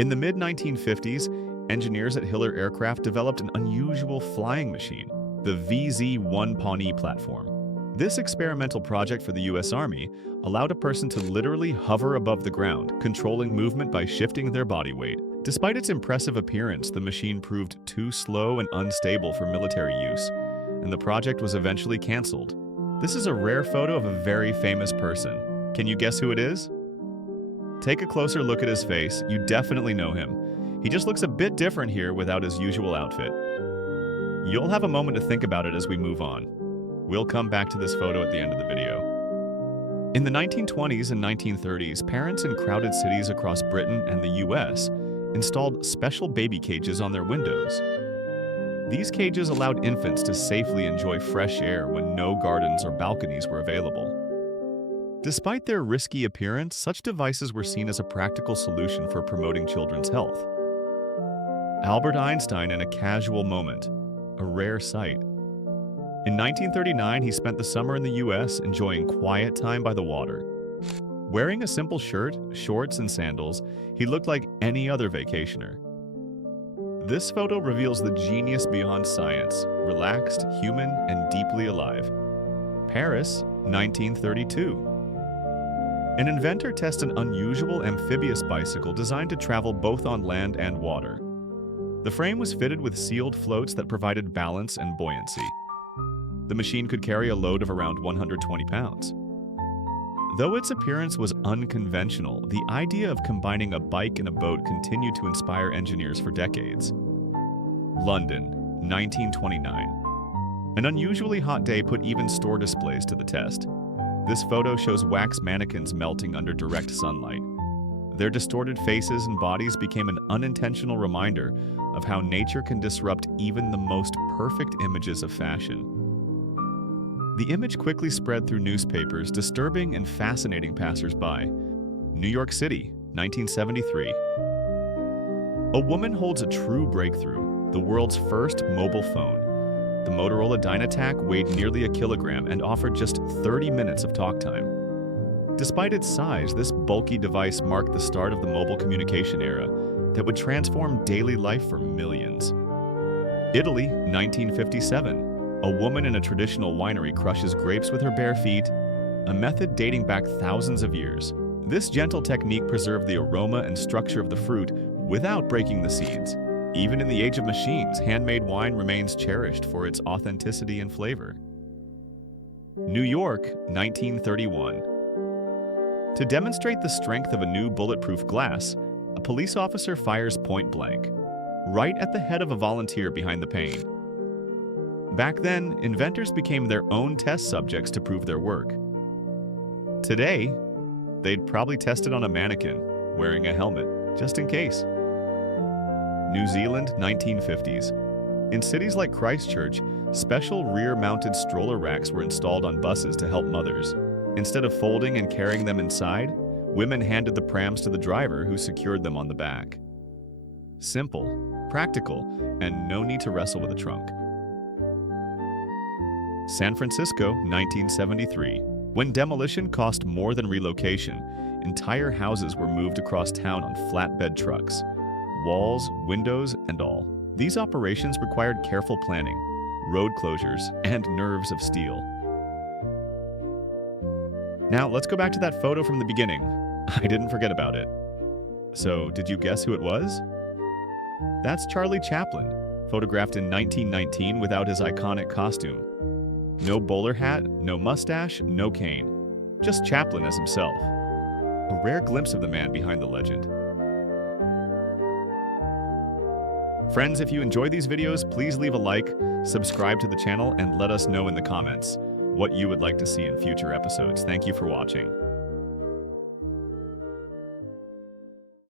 In the mid-1950s, engineers at Hiller Aircraft developed an unusual flying machine, the VZ-1 Pawnee platform. This experimental project for the U.S. Army allowed a person to literally hover above the ground, controlling movement by shifting their body weight. Despite its impressive appearance, the machine proved too slow and unstable for military use, and the project was eventually canceled. This is a rare photo of a very famous person. Can you guess who it is? Take a closer look at his face. You definitely know him. He just looks a bit different here without his usual outfit. You'll have a moment to think about it as we move on. We'll come back to this photo at the end of the video. In the 1920s and 1930s, parents in crowded cities across Britain and the US installed special baby cages on their windows. These cages allowed infants to safely enjoy fresh air when no gardens or balconies were available. Despite their risky appearance, such devices were seen as a practical solution for promoting children's health. Albert Einstein in a casual moment, a rare sight. In 1939, he spent the summer in the US enjoying quiet time by the water. Wearing a simple shirt, shorts, and sandals, he looked like any other vacationer. This photo reveals the genius beyond science, relaxed, human, and deeply alive. Paris, 1932. An inventor tests an unusual amphibious bicycle designed to travel both on land and water. The frame was fitted with sealed floats that provided balance and buoyancy. The machine could carry a load of around 120 pounds. Though its appearance was unconventional, the idea of combining a bike and a boat continued to inspire engineers for decades. London, 1929. An unusually hot day put even store displays to the test. This photo shows wax mannequins melting under direct sunlight. Their distorted faces and bodies became an unintentional reminder of how nature can disrupt even the most perfect images of fashion. The image quickly spread through newspapers, disturbing and fascinating passers-by. New York City, 1973. A woman holds a true breakthrough, the world's first mobile phone. The Motorola Dynatac weighed nearly a kilogram and offered just 30 minutes of talk time. Despite its size, this bulky device marked the start of the mobile communication era that would transform daily life for millions. Italy, 1957. A woman in a traditional winery crushes grapes with her bare feet, a method dating back thousands of years. This gentle technique preserved the aroma and structure of the fruit without breaking the seeds. Even in the age of machines, handmade wine remains cherished for its authenticity and flavor. New York, 1931. To demonstrate the strength of a new bulletproof glass, a police officer fires point blank, right at the head of a volunteer behind the pane. Back then, inventors became their own test subjects to prove their work. Today, they'd probably test it on a mannequin, wearing a helmet, just in case. New Zealand, 1950s. In cities like Christchurch, special rear-mounted stroller racks were installed on buses to help mothers. Instead of folding and carrying them inside, women handed the prams to the driver who secured them on the back. Simple, practical, and no need to wrestle with a trunk. San Francisco, 1973. When demolition cost more than relocation, entire houses were moved across town on flatbed trucks. Walls, windows, and all. These operations required careful planning, road closures, and nerves of steel. Now, let's go back to that photo from the beginning. I didn't forget about it. So, did you guess who it was? That's Charlie Chaplin, photographed in 1919 without his iconic costume. No bowler hat, no mustache, no cane. Just Chaplin as himself. A rare glimpse of the man behind the legend. Friends, if you enjoy these videos, please leave a like, subscribe to the channel, and let us know in the comments what you would like to see in future episodes. Thank you for watching.